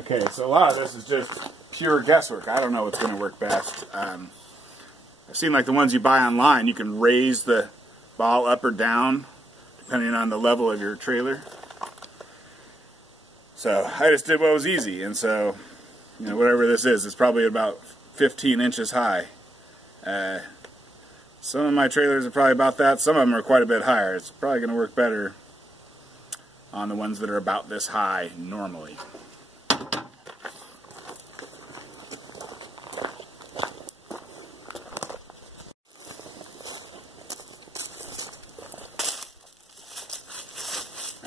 Okay, so a lot of this is just pure guesswork. I don't know what's going to work best. I've seen like the ones you buy online, you can raise the ball up or down depending on the level of your trailer. So I just did what was easy, and so, you know, whatever this is, it's probably about 15 inches high. Some of my trailers are probably about that. Some of them are quite a bit higher. It's probably going to work better on the ones that are about this high normally.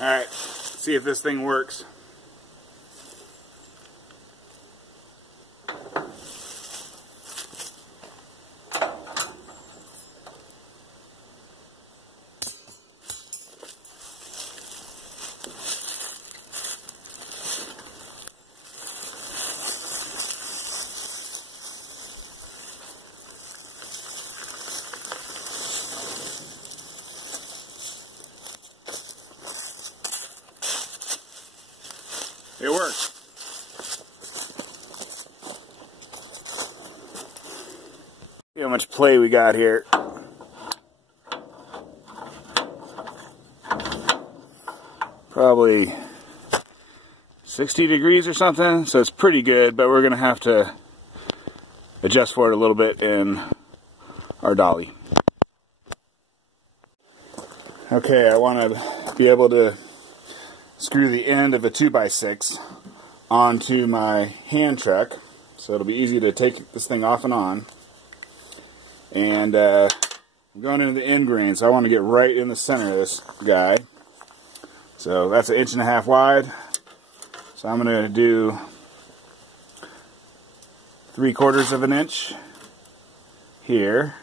Alright, see if this thing works. It works. See how much play we got here. Probably 60 degrees or something, so it's pretty good, but we're going to have to adjust for it a little bit in our dolly. Okay, I want to be able to screw the end of a 2x6 onto my Handtruck, so it'll be easy to take this thing off and on. And I'm going into the end grain, so I want to get right in the center of this guy. So that's 1.5 inches wide. So I'm going to do 3/4 of an inch here.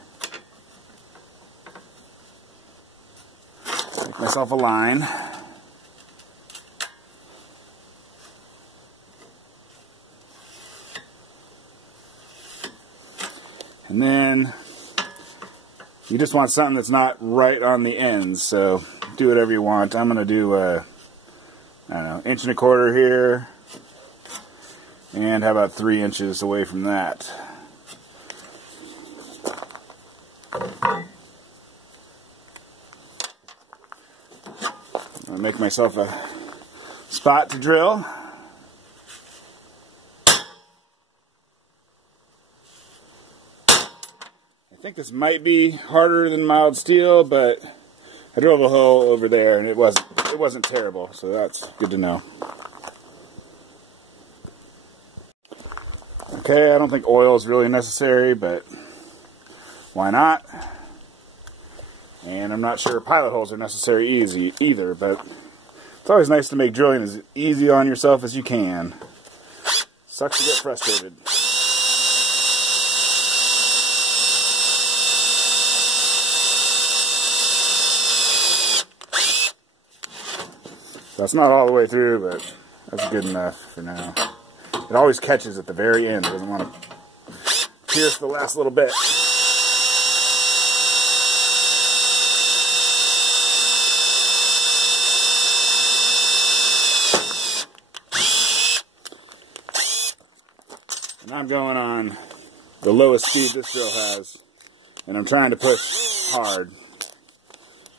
Make myself a line. And then you just want something that's not right on the ends, so do whatever you want. I'm going to do, I don't know, 1.25 inches here, and how about 3 inches away from that. I'll make myself a spot to drill. I think this might be harder than mild steel, but I drilled a hole over there and it wasn't terrible, so that's good to know. Okay, I don't think oil is really necessary, but why not? And I'm not sure pilot holes are necessary either, but it's always nice to make drilling as easy on yourself as you can. Sucks to get frustrated. That's not all the way through, but that's good enough for now. It always catches at the very end. It doesn't want to pierce the last little bit. And I'm going on the lowest speed this drill has, and I'm trying to push hard.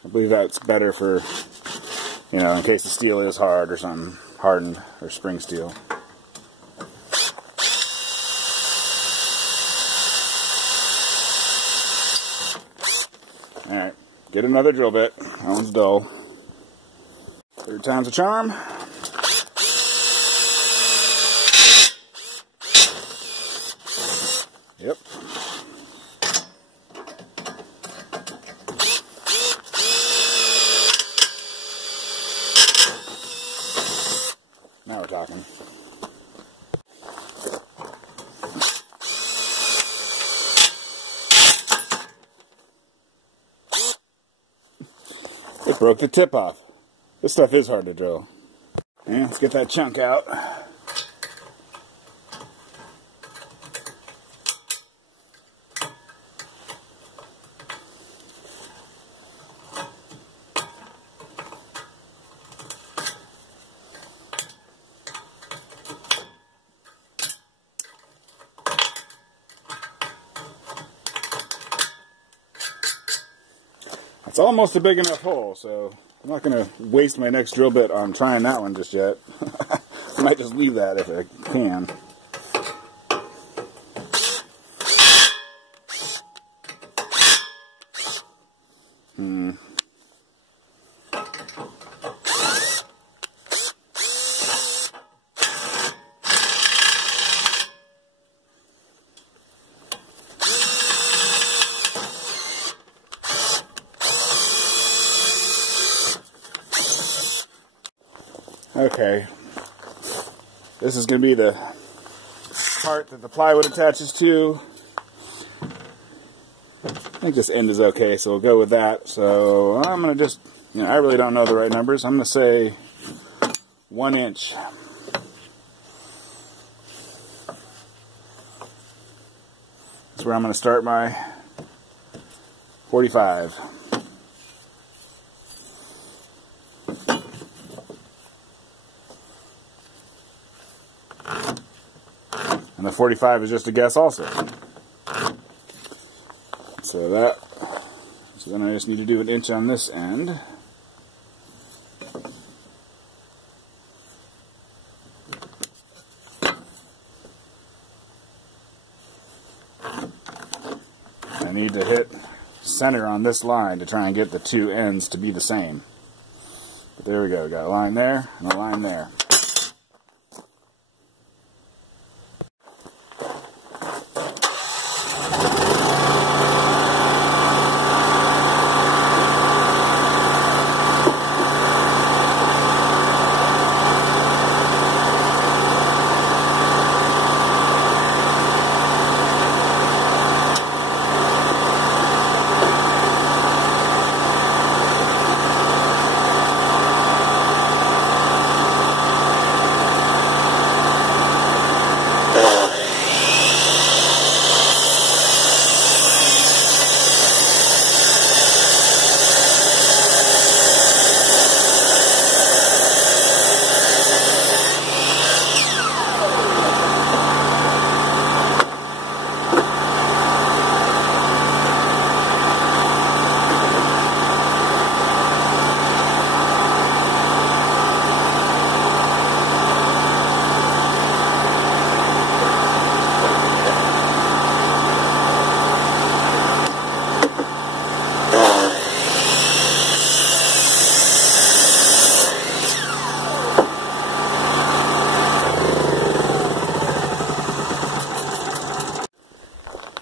I believe that's better for, you know, in case the steel is hard or something, hardened or spring steel. Alright, get another drill bit. That one's dull. 3rd time's a charm. Yep. Now we're talking. It broke the tip off. This stuff is hard to drill. Yeah, let's get that chunk out. It's almost a big enough hole, so I'm not going to waste my next drill bit on trying that one just yet. I might just leave that if I can. Okay, this is going to be the part that the plywood attaches to. I think this end is okay, so we'll go with that. So I'm going to just, I really don't know the right numbers. I'm going to say 1 inch. That's where I'm going to start my 45. And the 45 is just a guess also. So then I just need to do 1 inch on this end. I need to hit center on this line to try and get the two ends to be the same. But there we go, got a line there and a line there.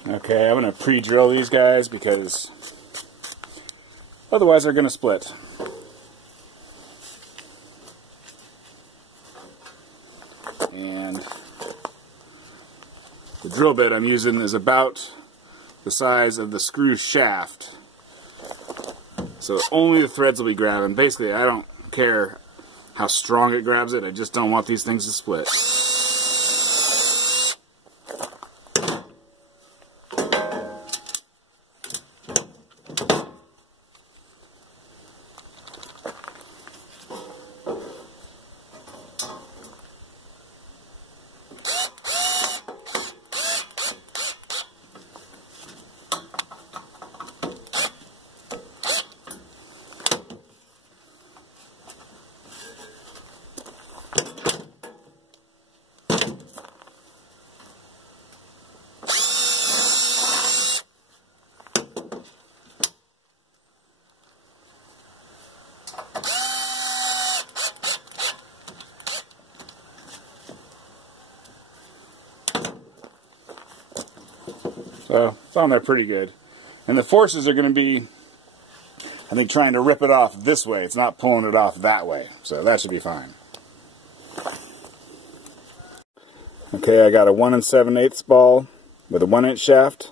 Okay, I'm going to pre-drill these guys because otherwise they're going to split. And the drill bit I'm using is about the size of the screw shaft. So only the threads will be grabbing. Basically, I don't care how strong it grabs it, I just don't want these things to split. So it's on there pretty good. And the forces are going to be, I think, trying to rip it off this way. It's not pulling it off that way. So that should be fine. Okay, I got a 1 7/8 ball with a 1 inch shaft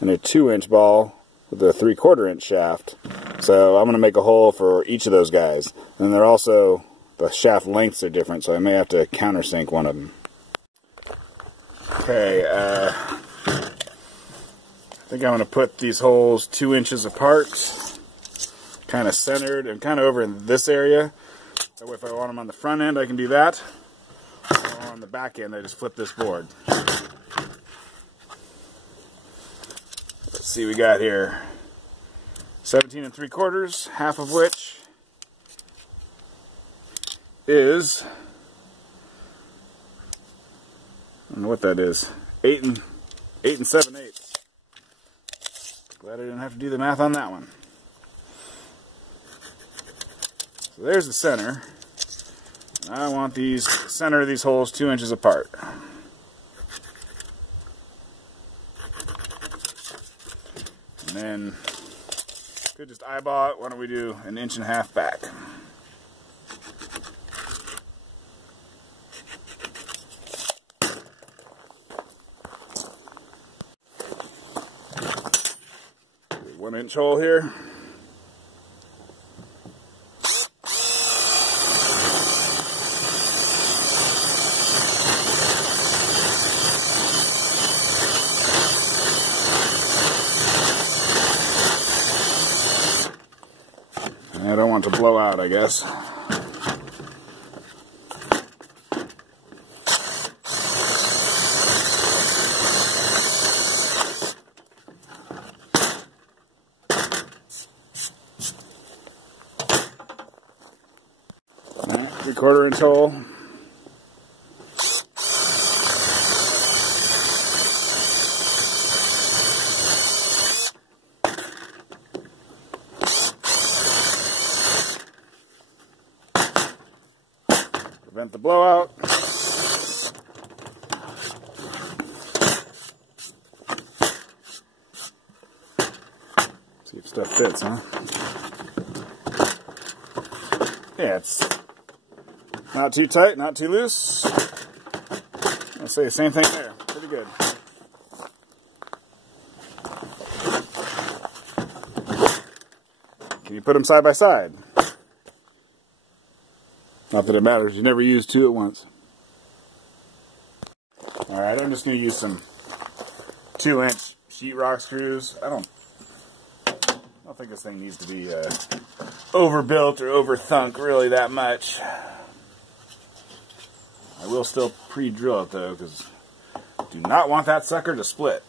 and a 2 inch ball with a 3/4 inch shaft. So I'm going to make a hole for each of those guys. And they're also, the shaft lengths are different, so I may have to countersink one of them. Okay, I think I'm going to put these holes 2 inches apart, kind of centered and kind of over in this area. That way if I want them on the front end I can do that, or on the back end I just flip this board. Let's see what we got here. 17 3/4, half of which is, I don't know what that is, 8 7/8. Glad I didn't have to do the math on that one. So there's the center. And I want these center of these holes 2 inches apart. And then could just eyeball it. Why don't we do 1.5 inches back? Do a 1-inch hole here. I don't want to blow out, I guess. Alright, 3/4 inch hole. Prevent the blowout. See if stuff fits, huh? Yeah, it's not too tight, not too loose. I'll say the same thing there. Pretty good. Can you put them side by side? Not that it matters, you never use 2 at once. Alright, I'm just going to use some 2-inch sheetrock screws. I don't think this thing needs to be overbuilt or overthunk really that much. I will still pre-drill it though, because I do not want that sucker to split.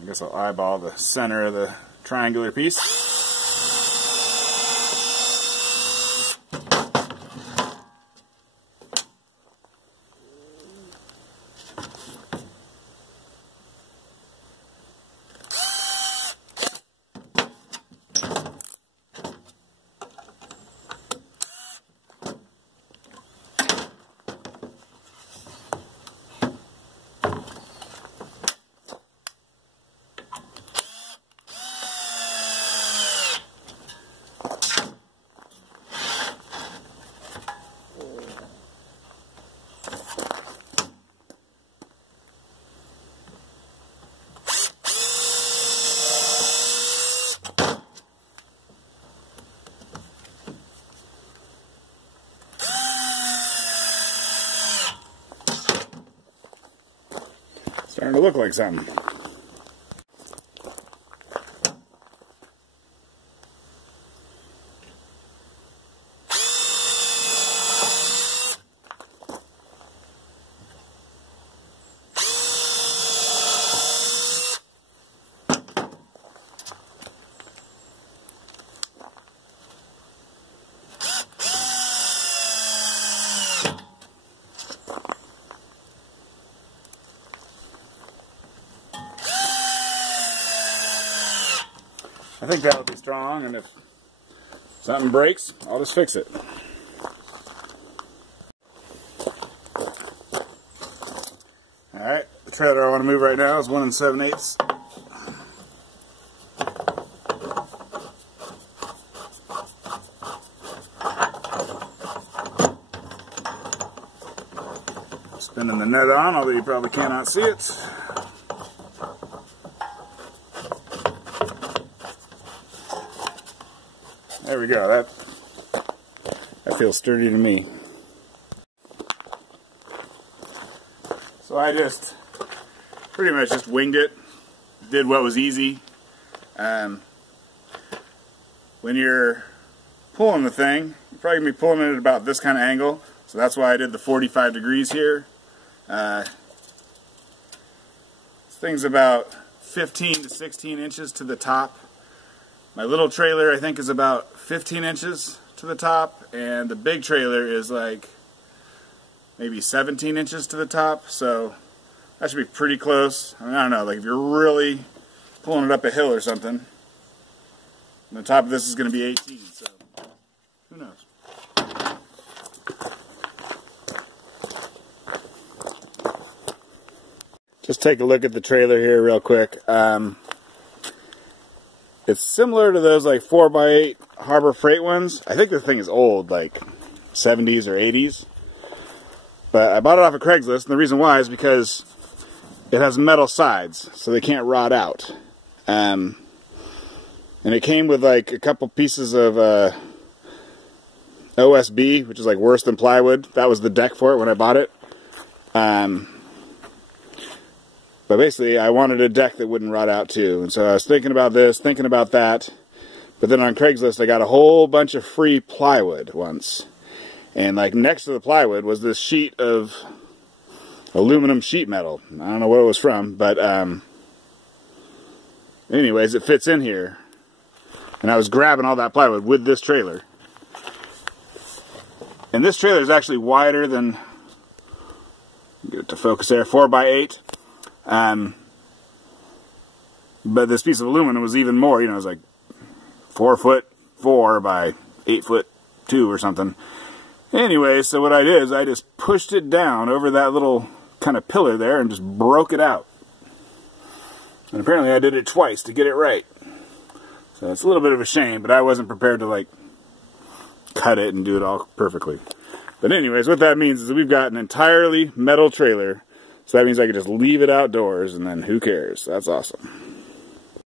I guess I'll eyeball the center of the triangular piece. Starting to look like something. I think that'll be strong, and if something breaks, I'll just fix it. Alright, the trailer I want to move right now is 1 7/8. Spinning the net on, although you probably cannot see it. There we go, that feels sturdy to me. So I just pretty much just winged it, did what was easy. When you're pulling the thing, you're probably going to be pulling it at about this kind of angle. So that's why I did the 45 degrees here. This thing's about 15 to 16 inches to the top. My little trailer, I think, is about 15 inches to the top, and the big trailer is like maybe 17 inches to the top, so that should be pretty close. I don't know, like if you're really pulling it up a hill or something, and the top of this is going to be 18, so who knows. Just take a look at the trailer here real quick. It's similar to those like 4x8 Harbor Freight ones. I think the thing is old, like 70s or 80s. But I bought it off of Craigslist, and the reason why is because it has metal sides, so they can't rot out. And it came with like a couple pieces of OSB, which is like worse than plywood. That was the deck for it when I bought it. But basically, I wanted a deck that wouldn't rot out too. And so I was thinking about this, thinking about that. But then on Craigslist, I got a whole bunch of free plywood once. And like next to the plywood was this sheet of aluminum sheet metal. I don't know what it was from, but anyways, it fits in here. And I was grabbing all that plywood with this trailer. And this trailer is actually wider than, get it to focus there, 4x8. But this piece of aluminum was even more, you know, it was like 4'4" by 8'2" or something. Anyway, so what I did is I just pushed it down over that little kind of pillar there and just broke it out. And apparently I did it twice to get it right. So it's a little bit of a shame, but I wasn't prepared to like cut it and do it all perfectly. But anyways, what that means is that we've got an entirely metal trailer. So that means I can just leave it outdoors, and then who cares? That's awesome.